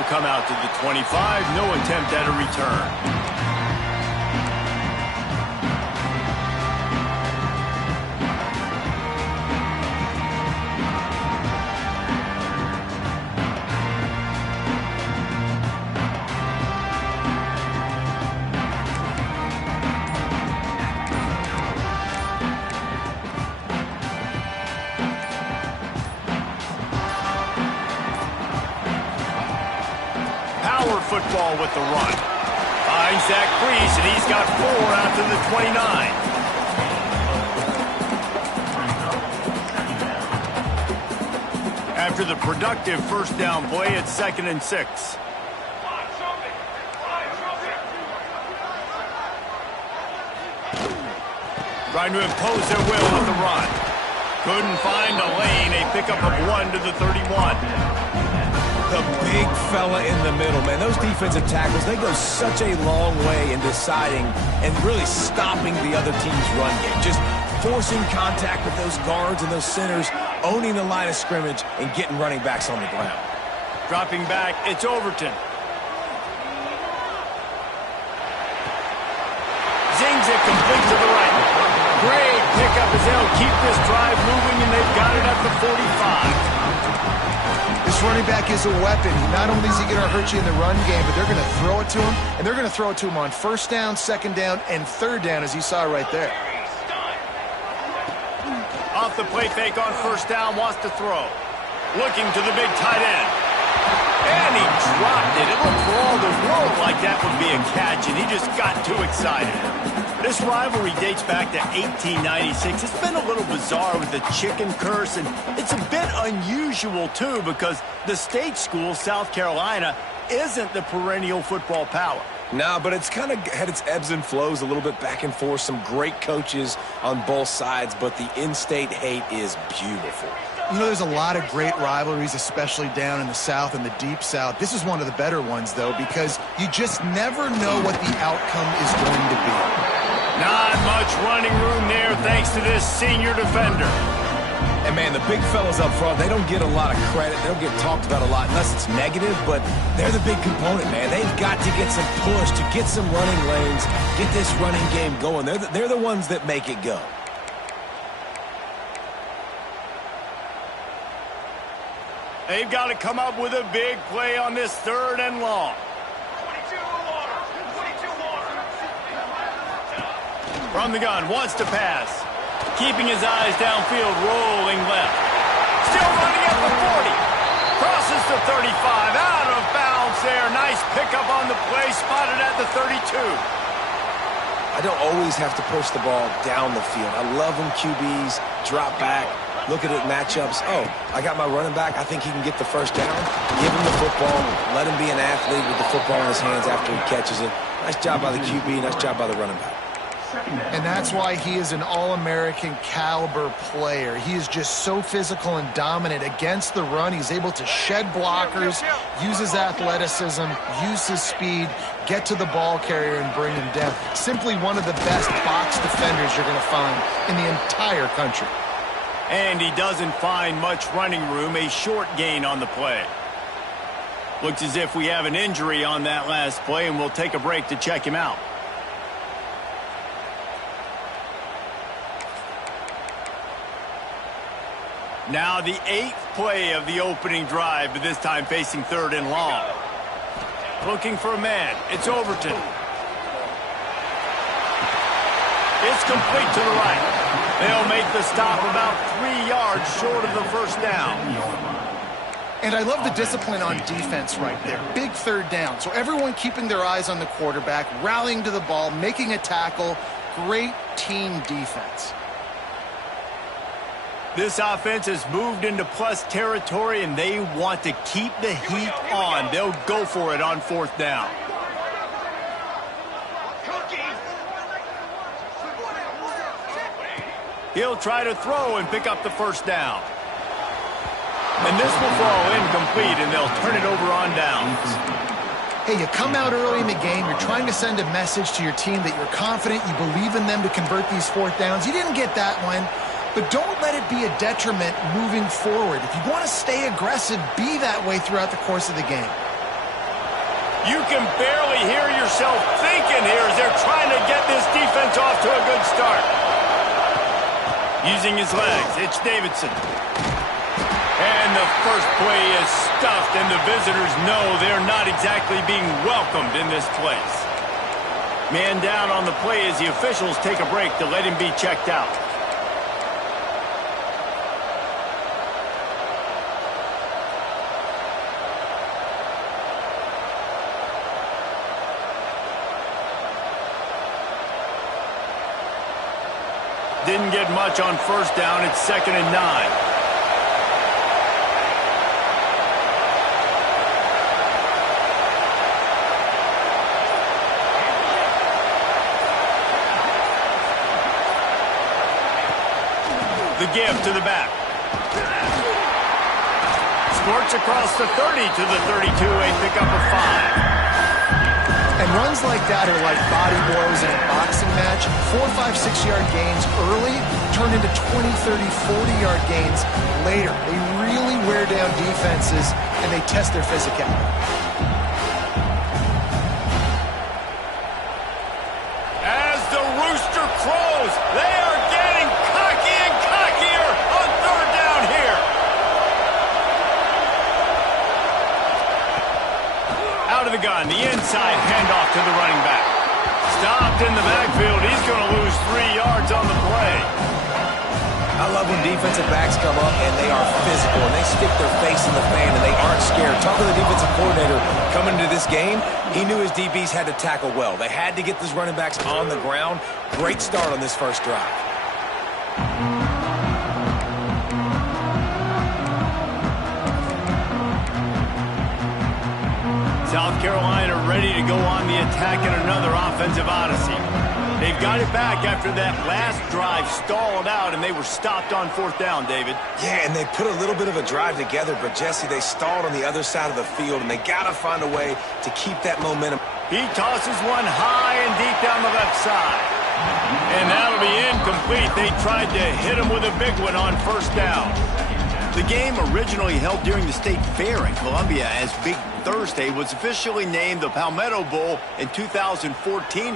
It'll come out to the 25. No attempt at a return. Football with the run. Finds that crease, and he's got 4 out to the 29. After the productive first down play, it's 2nd and 6. Trying to impose their will with the run. Couldn't find a lane. A pickup of 1 to the 31. The big fella in the middle, man. Those defensive tackles, they go such a long way in deciding and really stopping the other team's run game. Just forcing contact with those guards and those centers, owning the line of scrimmage, and getting running backs on the ground. Dropping back, it's Overton. Zings it complete to the right. Great pickup as they'll keep this drive moving, and they've got it at the 45. This running back is a weapon. Not only is he going to hurt you in the run game, but they're going to throw it to him, and they're going to throw it to him on 1st down, 2nd down, and 3rd down, as you saw right there. Off the play fake on 1st down, wants to throw. Looking to the big tight end. And he dropped it. It looked for all the world like that would be a catch, and he just got too excited. This rivalry dates back to 1896. It's been a little bizarre with the chicken curse, and it's a bit unusual, too, because the state school, South Carolina, isn't the perennial football power. No, but it's kind of had its ebbs and flows a little bit back and forth. Some great coaches on both sides, but the in-state hate is beautiful. You know, there's a lot of great rivalries, especially down in the South and the Deep South. This is one of the better ones, though, because you just never know what the outcome is going to be. Not much running room there thanks to this senior defender. And, man, the big fellas up front, they don't get a lot of credit. They don't get talked about a lot unless it's negative, but they're the big component, man. They've got to get some push, to get some running lanes, get this running game going. They're the ones that make it go. They've got to come up with a big play on this 3rd and long. From the gun, wants to pass. Keeping his eyes downfield, rolling left. Still running at the 40. Crosses the 35, out of bounds there. Nice pickup on the play, spotted at the 32. I don't always have to push the ball down the field. I love when QBs drop back, look at it matchups. Oh, I got my running back. I think he can get the 1st down. Give him the football. Let him be an athlete with the football in his hands after he catches it. Nice job by the QB. Nice job by the running back. And that's why he is an all-American caliber player. He is just so physical and dominant against the run. He's able to shed blockers, use his athleticism, use his speed, get to the ball carrier and bring him down. Simply one of the best box defenders you're going to find in the entire country. And he doesn't find much running room, a short gain on the play. Looks as if we have an injury on that last play, and we'll take a break to check him out. Now the 8th play of the opening drive, but this time facing 3rd and long. Looking for a man. It's Overton. It's complete to the right. They'll make the stop about 3 yards short of the 1st down. And I love the discipline on defense right there. Big 3rd down. So everyone keeping their eyes on the quarterback, rallying to the ball, making a tackle. Great team defense. This offense has moved into plus territory, and they want to keep the heat on. They'll go for it on 4th down. He'll try to throw and pick up the 1st down. And this will fall incomplete, and they'll turn it over on downs. Hey, you come out early in the game, you're trying to send a message to your team that you're confident, you believe in them to convert these 4th downs. You didn't get that one. But don't let it be a detriment moving forward. If you want to stay aggressive, be that way throughout the course of the game. You can barely hear yourself thinking here as they're trying to get this defense off to a good start. Using his legs, it's Davidson. And the first play is stuffed, and the visitors know they're not exactly being welcomed in this place. Man down on the play as the officials take a break to let him be checked out. Didn't get much on first down. It's 2nd and 9. The give to the back. Squirts across the 30 to the 32, a pickup of 5. And runs like that are like body blows in a boxing match. 4, 5, 6-yard gains early turn into 20, 30, 40-yard gains later. They really wear down defenses, and they test their physicality. As the rooster crows, they are getting cocky and cockier on 3rd down here. Out of the gun, the inside handoff to the running back. Stopped in the backfield. He's going to lose 3 yards on the play. I love when defensive backs come up and they are physical and they stick their face in the fan and they aren't scared. Talk to the defensive coordinator coming into this game. He knew his DBs had to tackle well. They had to get these running backs on the ground. Great start on this first drive. South Carolina ready to go on the attack in another offensive odyssey. They've got it back after that last drive stalled out, and they were stopped on 4th down, David. Yeah, and they put a little bit of a drive together, but, Jesse, they stalled on the other side of the field, and they got to find a way to keep that momentum. He tosses one high and deep down the left side. And that'll be incomplete. They tried to hit him with a big one on 1st down. The game, originally held during the State Fair in Columbia as Big Thursday, was officially named the Palmetto Bowl in 2014.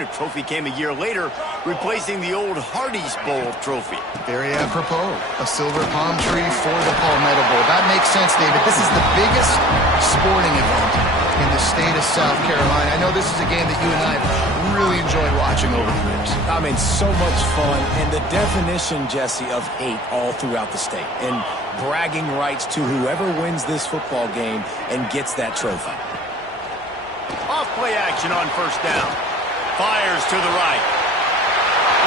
A trophy came a year later, replacing the old Hardee's Bowl trophy. Very apropos. A silver palm tree for the Palmetto Bowl. That makes sense, David. This is the biggest sporting event in the state of South Carolina. I know this is a game that you and I have really enjoyed watching over the years. I mean, so much fun, and the definition, Jesse, of hate all throughout the state. And bragging rights to whoever wins this football game and gets that trophy. Off play action on 1st down. Fires to the right.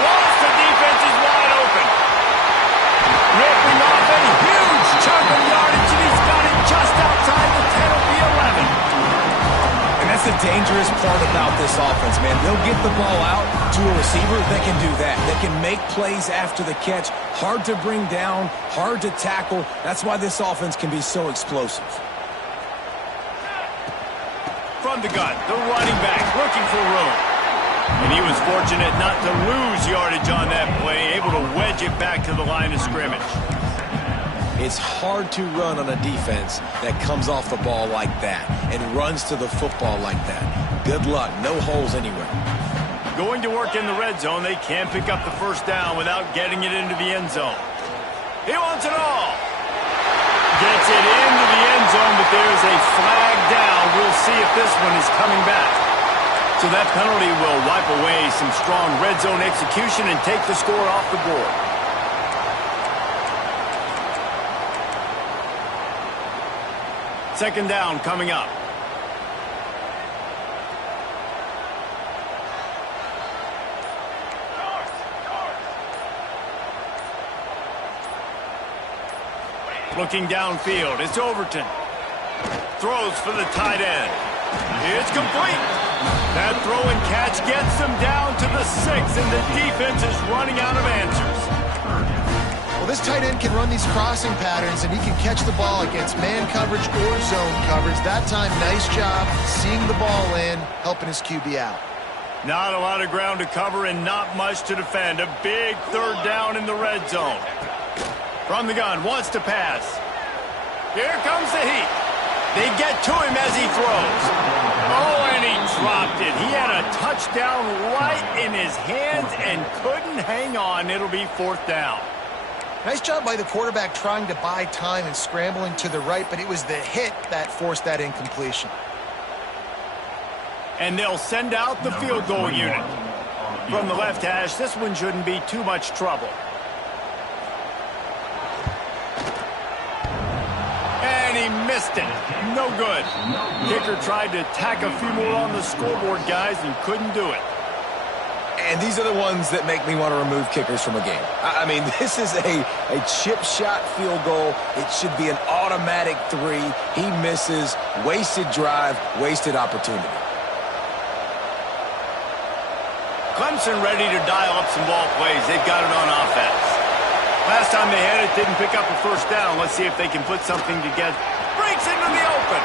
Once the defense is wide open. Ripping off a huge chunk of yardage, and he's got it just outside the 10 of the 11. And that's the dangerous part about this offense, man. They'll get the ball out to a receiver. They can do that. They can make plays after the catch. Hard to bring down, hard to tackle. That's why this offense can be so explosive. From the gun, the running back looking for room. And he was fortunate not to lose yardage on that play, able to wedge it back to the line of scrimmage. It's hard to run on a defense that comes off the ball like that and runs to the football like that. Good luck. No holes anywhere. Going to work in the red zone, they can't pick up the 1st down without getting it into the end zone. He wants it all. Gets it into the end zone, but there's a flag down. We'll see if this one is coming back. So that penalty will wipe away some strong red zone execution and take the score off the board. Second down coming up. Looking downfield, it's Overton. Throws for the tight end. It's complete. That throw and catch gets them down to the 6, and the defense is running out of answers. Well, this tight end can run these crossing patterns, and he can catch the ball against man coverage or zone coverage. That time, nice job seeing the ball in, helping his QB out. Not a lot of ground to cover and not much to defend. A big 3rd down in the red zone. From the gun, wants to pass. Here comes the heat. They get to him as he throws. Oh, dropped it. He had a touchdown right in his hands and couldn't hang on. It'll be 4th down. Nice job by the quarterback trying to buy time and scrambling to the right, but it was the hit that forced that incompletion. And they'll send out the field goal unit. From the left hash, this one shouldn't be too much trouble. And he missed it. No good. Kicker tried to tack a few more on the scoreboard, guys, and couldn't do it. And these are the ones that make me want to remove kickers from a game. I mean, this is a chip shot field goal. It should be an automatic 3. He misses. Wasted drive, wasted opportunity. Clemson ready to dial up some ball plays. They've got it on offense. Last time they had it, didn't pick up a 1st down. Let's see if they can put something together. Breaks into the open.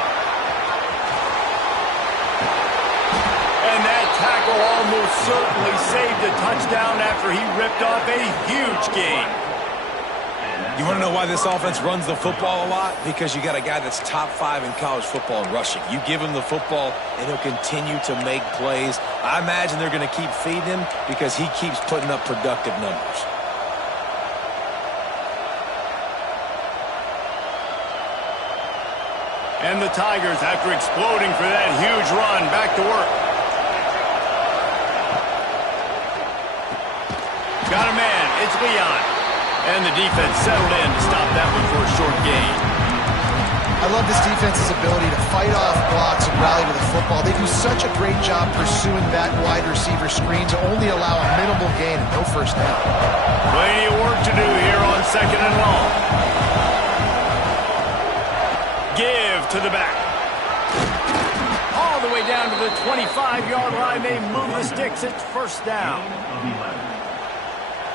And that tackle almost certainly saved a touchdown after he ripped off a huge gain. You want to know why this offense runs the football a lot? Because you got a guy that's top 5 in college football in rushing. You give him the football, and he'll continue to make plays. I imagine they're going to keep feeding him because he keeps putting up productive numbers. And the Tigers, after exploding for that huge run, back to work. Got a man. It's Leon. And the defense settled in to stop that one for a short gain. I love this defense's ability to fight off blocks and rally to the football. They do such a great job pursuing that wide receiver screen to only allow a minimal gain and no 1st down. Plenty of work to do here on 2nd and long. Give to the back. All the way down to the 25-yard line. They move the sticks. It's 1st down.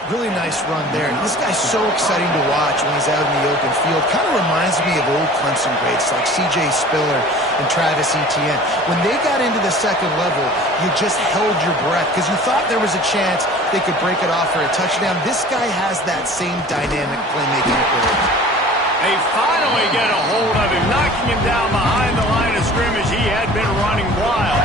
Really nice run there. This guy's so exciting to watch when he's out in the open field. Kind of reminds me of old Clemson greats like C.J. Spiller and Travis Etienne. When they got into the 2nd level, you just held your breath because you thought there was a chance they could break it off for a touchdown. This guy has that same dynamic playmaking ability. They finally get a hold of him, knocking him down behind the line of scrimmage. He had been running wild.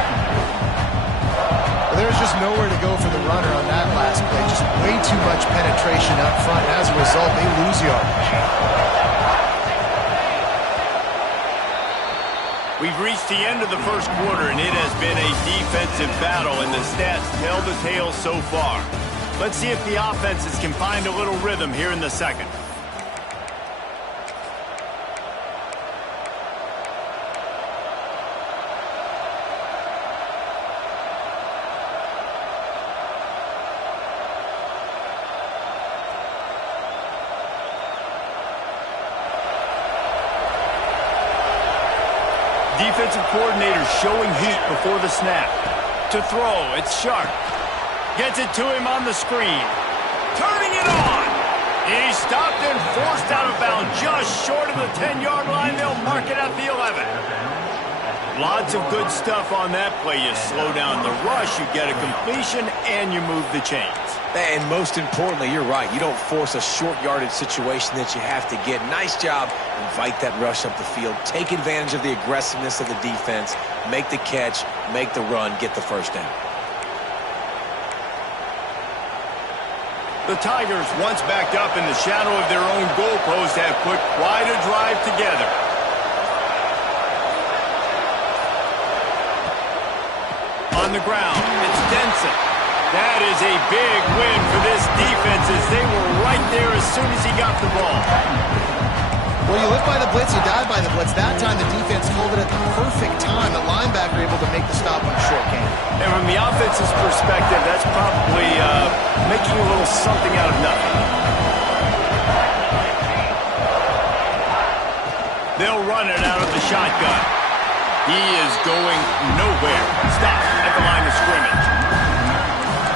There's just nowhere to go for the runner on that last play. Just way too much penetration up front. As a result, they lose yardage. We've reached the end of the 1st quarter, and it has been a defensive battle, and the stats tell the tale so far. Let's see if the offenses can find a little rhythm here in the 2nd. Defensive coordinator showing heat before the snap. To throw, it's Sharp. Gets it to him on the screen. Turning it on. He's stopped and forced out of bounds just short of the 10-yard line. They'll mark it at the 11. Lots of good stuff on that play. You slow down the rush, you get a completion, and you move the chains. And most importantly, you're right. You don't force a short yardage situation that you have to get. Nice job. Invite that rush up the field. Take advantage of the aggressiveness of the defense. Make the catch. Make the run. Get the 1st down. The Tigers, once backed up in the shadow of their own goalpost, have put quite a drive together. On the ground, it's Denson. That is a big win for this defense as they were right there as soon as he got the ball. Well, you live by the blitz, you die by the blitz. That time the defense called it at the perfect time. The linebacker able to make the stop on a short gain. And from the offense's perspective, that's probably making a little something out of nothing. They'll run it out of the shotgun. He is going nowhere. Stop at the line of scrimmage.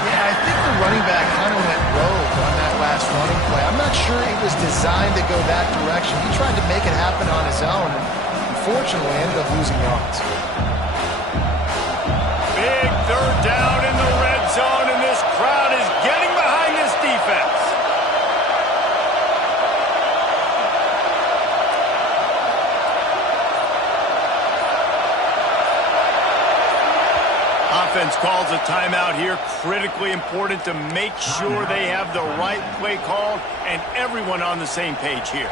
I think the running back kind of went rogue on that last running play. I'm not sure it was designed to go that direction. He tried to make it happen on his own and unfortunately ended up losing yards. Big 3rd down in the red zone, and this crowd is getting behind this defense. calls a timeout here. Critically important to make sure they have the right play called and everyone on the same page here.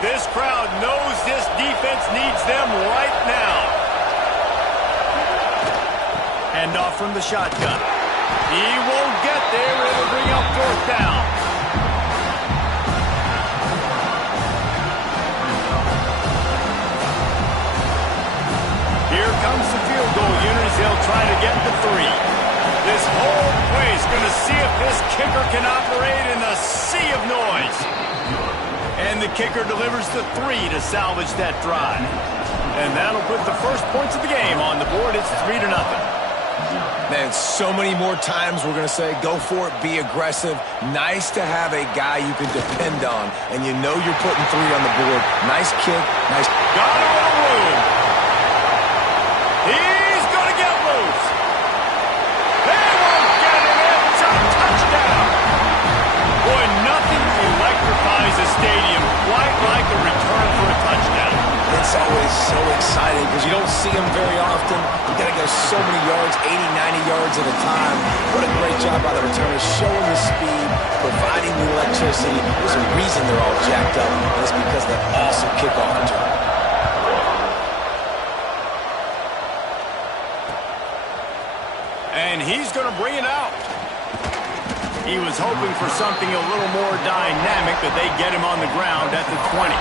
This crowd knows this defense needs them right now. Hand off from the shotgun. He won't get there. It'll bring up fourth down. Here comes the field goal unit as they'll try to get to 3. This whole place going to see if this kicker can operate in the sea of noise. And the kicker delivers the 3 to salvage that drive. And that'll put the first points of the game on the board. It's 3-0. Man, so many more times we're going to say, go for it, be aggressive. Nice to have a guy you can depend on, and you know you're putting 3 on the board. Nice kick, nice. Got a little room. He's going to get loose. They won't get him. It's a touchdown. Boy, nothing electrifies a stadium quite like a return for a touchdown. It's always so exciting because you don't see them very often. You got to go so many yards, 80, 90 yards at a time. What a great job by the returners, showing the speed, providing the electricity. There's a reason they're all jacked up, and it's because of that awesome kickoff return. And he's going to bring it out. He was hoping for something a little more dynamic, but they get him on the ground at the 20.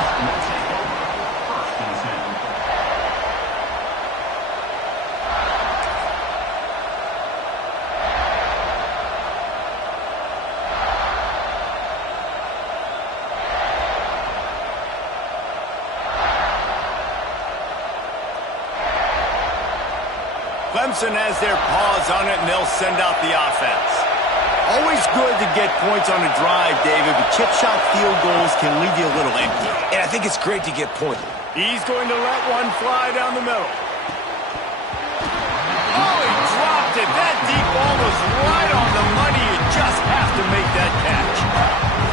Clemson has their paws on it, and they'll send out the offense. Always good to get points on a drive, David, but chip shot field goals can leave you a little empty. And I think it's great to get points. He's going to let one fly down the middle. Oh, he dropped it. That deep ball was right on the money. You just have to make that catch.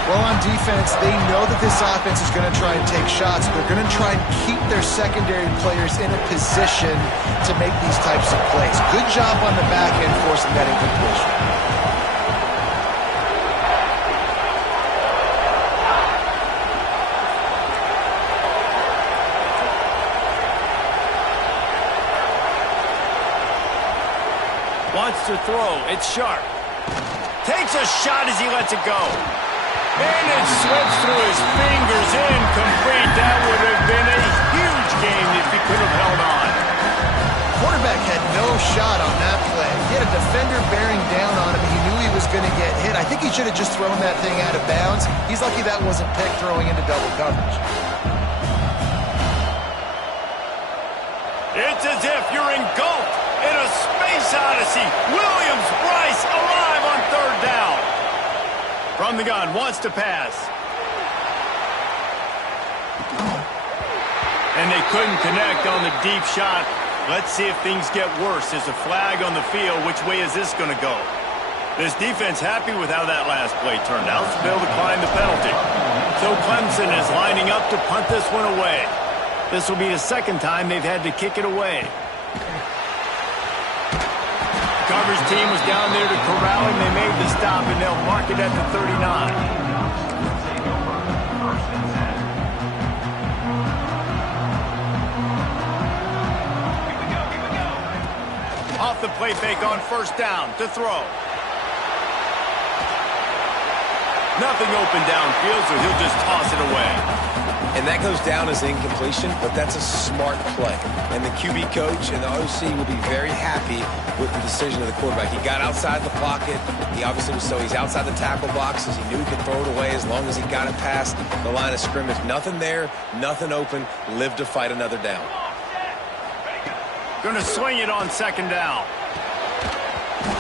Well, on defense, they know that this offense is going to try and take shots. They're going to try and keep their secondary players in a position to make these types of plays. Good job on the back end forcing that incompletion. Wants to throw. It's sharp. Takes a shot as he lets it go. And it slips through his fingers. Incomplete. That would have been a huge game if he could have held on. Quarterback had no shot on that play. He had a defender bearing down on him. He knew he was going to get hit. I think he should have just thrown that thing out of bounds. He's lucky that wasn't picked throwing into double coverage. It's as if you're engulfed in a space odyssey. Williams-Brice alive on third down. From the gun, wants to pass. And they couldn't connect on the deep shot. Let's see if things get worse. There's a flag on the field. Which way is this going to go? This defense happy with how that last play turned out, so they'll decline the penalty. So Clemson is lining up to punt this one away. This will be the second time they've had to kick it away. Coverage team was down there to corral him. They made the stop, and they'll mark it at the 39. Off the play fake on first down to throw. Nothing open downfield, so he'll just toss it away. And that goes down as incompletion, but that's a smart play. And the QB coach and the OC will be very happy with the decision of the quarterback. He got outside the pocket. He obviously was so he's outside the tackle boxes. He knew he could throw it away as long as he got it past the line of scrimmage. Nothing there, nothing open. Live to fight another down. Going to swing it on second down.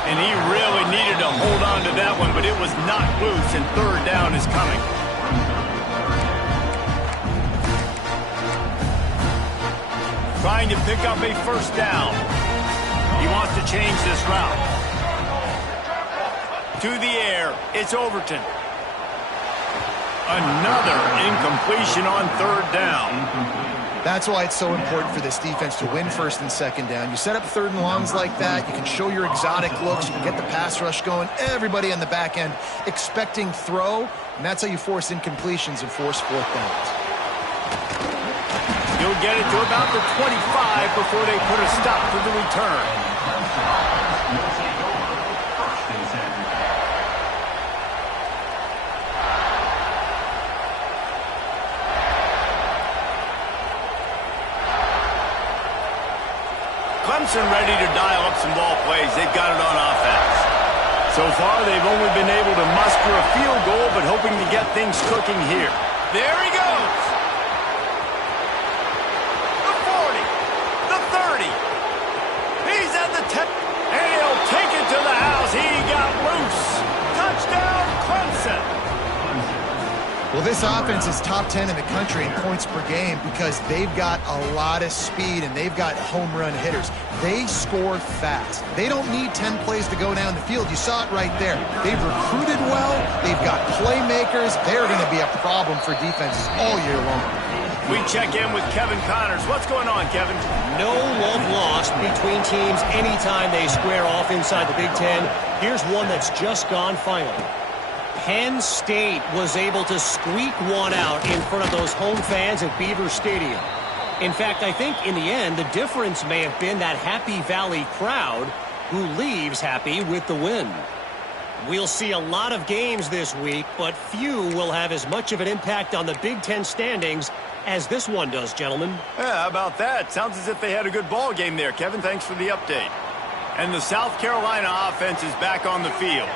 And he really needed to hold on to that one, but it was knocked loose, and third down is coming. Trying to pick up a first down. He wants to change this route. To the air, it's Overton. Another incompletion on third down. That's why it's so important for this defense to win first and second down. You set up third and longs like that, you can show your exotic looks, you can get the pass rush going, everybody on the back end expecting throw, and that's how you force incompletions and force fourth downs. He'll get it to about the 25 before they put a stop to the return. Clemson ready to dial up some ball plays. They've got it on offense. So far, they've only been able to muster a field goal, but hoping to get things cooking here. There he goes. The 40, the 30. He's at the 10, and he'll take it to the house. He got loose. Touchdown, Clemson. Well, this offense is top 10 in the country in points per game because they've got a lot of speed and they've got home run hitters. They score fast. They don't need 10 plays to go down the field. You saw it right there. They've recruited well. They've got playmakers. They're going to be a problem for defenses all year long. We check in with Kevin Connors. What's going on, Kevin? No love lost between teams anytime they square off inside the Big Ten. Here's one that's just gone final. Penn State was able to squeak one out in front of those home fans at Beaver Stadium. In fact, I think in the end, the difference may have been that Happy Valley crowd who leaves happy with the win. We'll see a lot of games this week, but few will have as much of an impact on the Big Ten standings as this one does, gentlemen. Yeah, how about that? Sounds as if they had a good ball game there, Kevin. Thanks for the update. And the South Carolina offense is back on the field.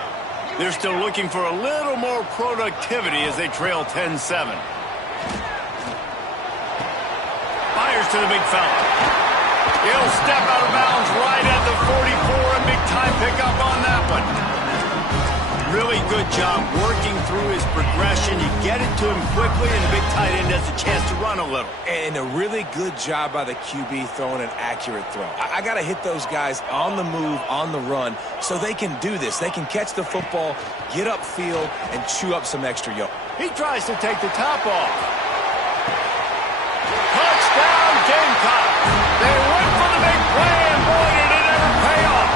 They're still looking for a little more productivity as they trail 10-7. Fires to the big fella. He'll step out of bounds right at the 44, and big time pickup on that one. Really good job working through his progression. You get it to him quickly, and the big tight end has a chance to run a little. And a really good job by the QB throwing an accurate throw. I got to hit those guys on the move, on the run, so they can do this. They can catch the football, get upfield, and chew up some extra yolk. He tries to take the top off. Touchdown, Gamecock. They went for the big play, and boy, did it ever pay off.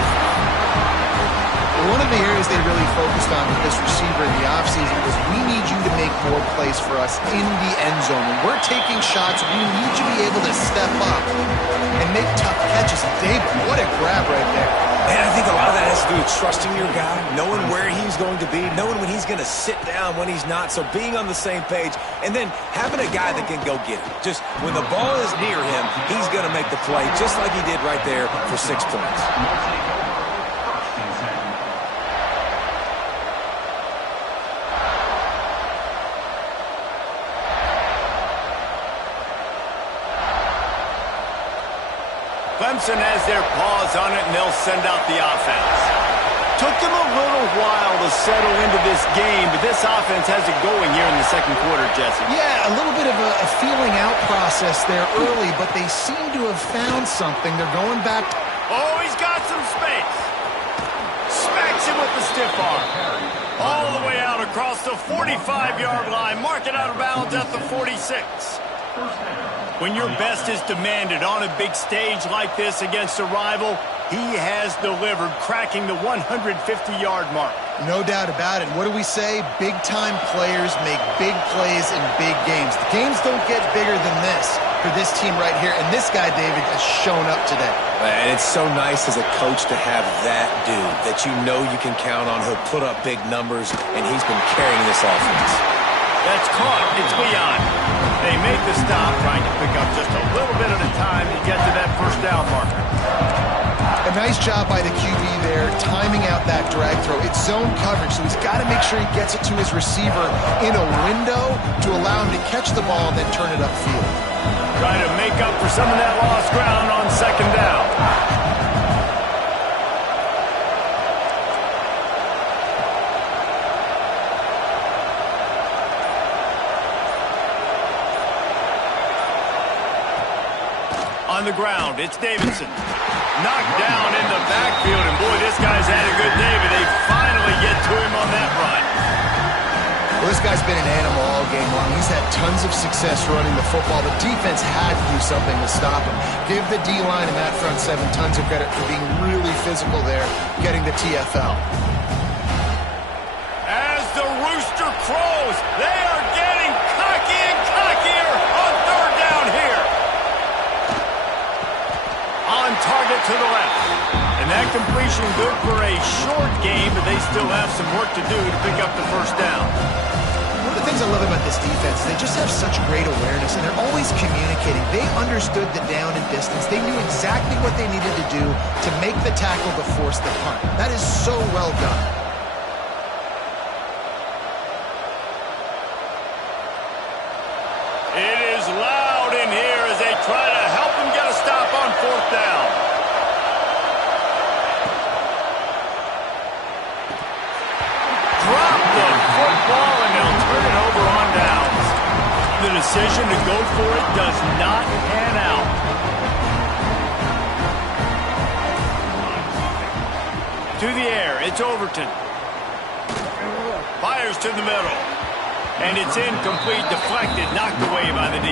One of the areas they really focused on with this receiver in the offseason was we need you to make more plays for us in the end zone. When we're taking shots, we need you to be able to step up and make tough catches. David, what a grab right there. And I think a lot of that has to do with trusting your guy, knowing where he's going to be, knowing when he's going to sit down, when he's not, so being on the same page, and then having a guy that can go get it. Just when the ball is near him, he's going to make the play, just like he did right there for 6 points. Clemson has their paws on it, and they'll send out the offense. Took them a little while to settle into this game, but this offense has it going here in the second quarter, Jesse. Yeah, a little bit of a feeling out process there early, but they seem to have found something. They're going back. Oh, he's got some space. Smacks him with the stiff arm. All the way out across the 45-yard line. Mark it out of bounds at the 46. When your best is demanded on a big stage like this against a rival, he has delivered, cracking the 150-yard mark. No doubt about it. What do we say? Big-time players make big plays in big games. The games don't get bigger than this for this team right here, and this guy, David, has shown up today. And it's so nice as a coach to have that dude that you know you can count on. He'll put up big numbers, and he's been carrying this offense. That's caught. It's Leon. They made the stop, trying to pick up just a little bit at a time to get to that first down marker. A nice job by the QB there, timing out that drag throw. It's zone coverage, so he's got to make sure he gets it to his receiver in a window to allow him to catch the ball and then turn it upfield. Trying to make up for some of that lost ground on second down. On the ground, it's Davidson. Knocked down in the backfield, and boy, this guy's had a good day, but they finally get to him on that run. Well, this guy's been an animal all game long. He's had tons of success running the football. The defense had to do something to stop him. Give the D-line and that front seven tons of credit for being really physical there, getting the TFL. As the rooster crows, they are getting cocky and cockier on third down here. On target to the left. And that completion good for a short game, but they still have some work to do to pick up the first down. One of the things I love about this defense, they just have such great awareness, and they're always communicating. They understood the down and distance. They knew exactly what they needed to do to make the tackle to force the punt. That is so well done. It is loud in here as they try to help them get a stop on fourth down. Drop the football and they'll turn it over on downs. The decision to go for it does not pan out. To the air, it's Overton. Fires to the middle. And it's incomplete, deflected, knocked away by the D.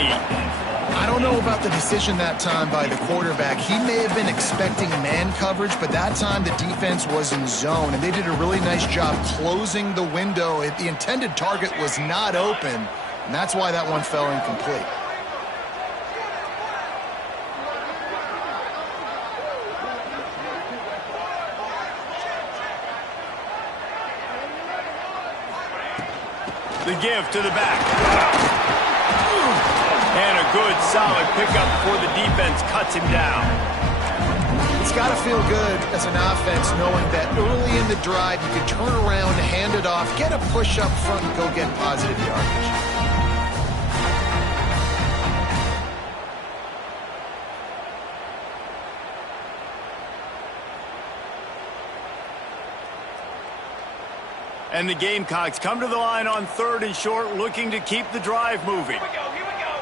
I don't know about the decision that time by the quarterback. He may have been expecting man coverage, but that time the defense was in zone, and they did a really nice job closing the window. The intended target was not open, and that's why that one fell incomplete. The give to the back. And a good, solid pickup before the defense cuts him down. It's got to feel good as an offense knowing that early in the drive you can turn around, hand it off, get a push up front, and go get positive yardage. And the Gamecocks come to the line on third and short, looking to keep the drive moving. Here we go, here we go.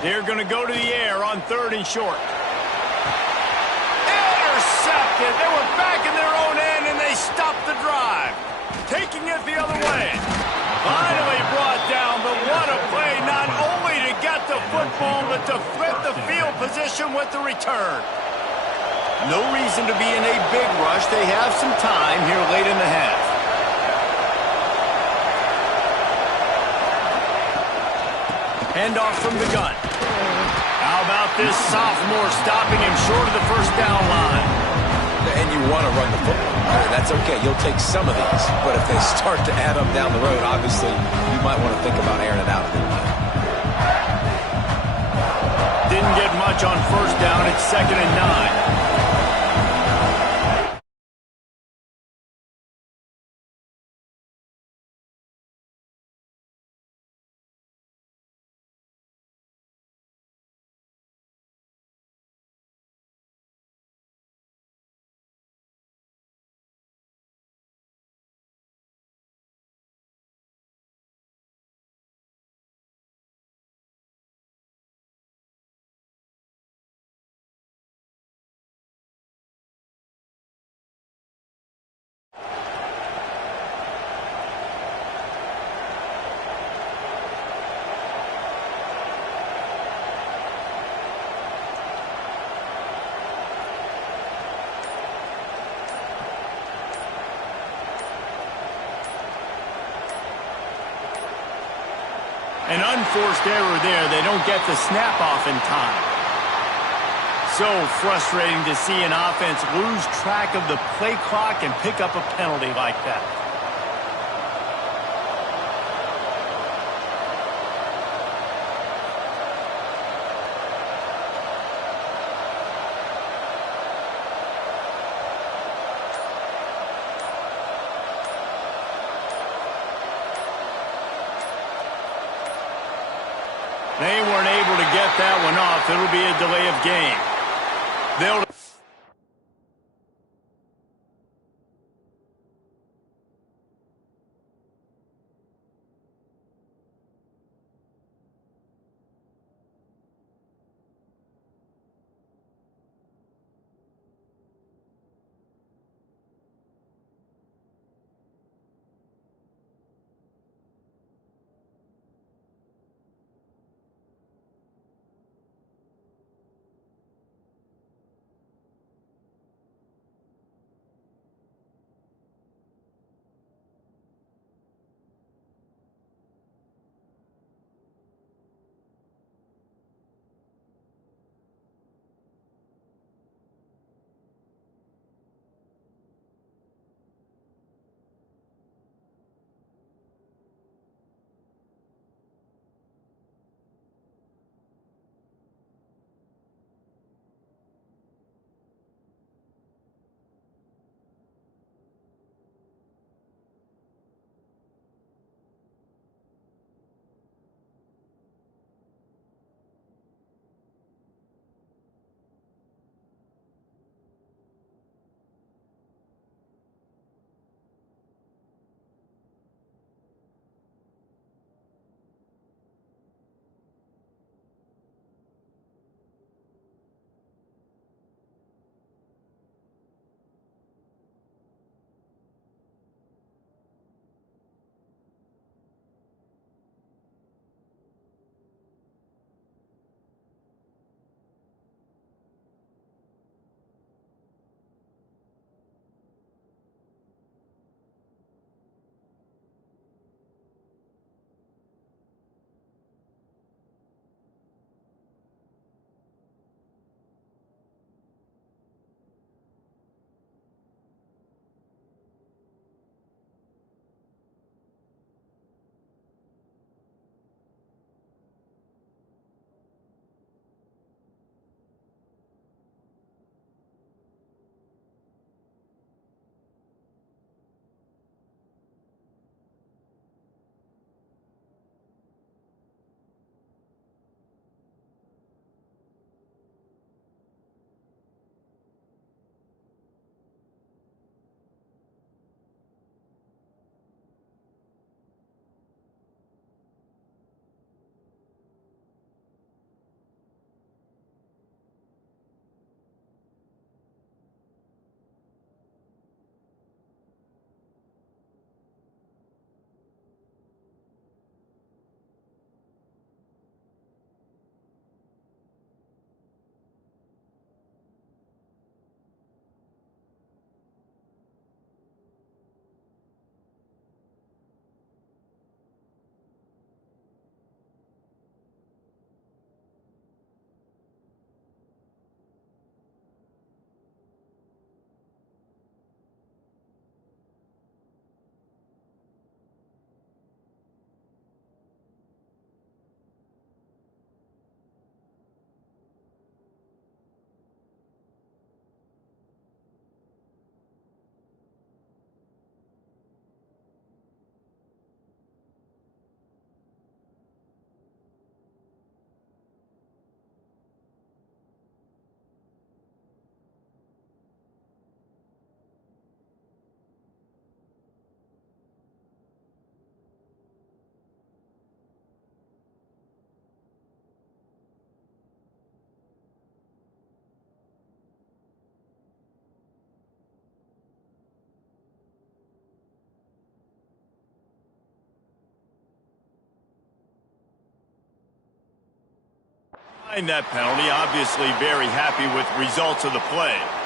They're going to go to the air on third and short. Intercepted. They were back in their own end, and they stopped the drive. Taking it the other way. Finally brought down, but what a play, not only to get the football, but to flip the field position with the return. No reason to be in a big rush. They have some time here late in the half. Handoff from the gun. How about this sophomore stopping him short of the first down line? And you want to run the football. That's okay. You'll take some of these. But if they start to add up down the road, obviously, you might want to think about airing it out a little bit. Didn't get much on first down. It's 2nd and 9. An unforced error there. They don't get the snap off in time. So frustrating to see an offense lose track of the play clock and pick up a penalty like that. They weren't able to get that one off. It'll be a delay of game. They'll... And that penalty, obviously very happy with results of the play.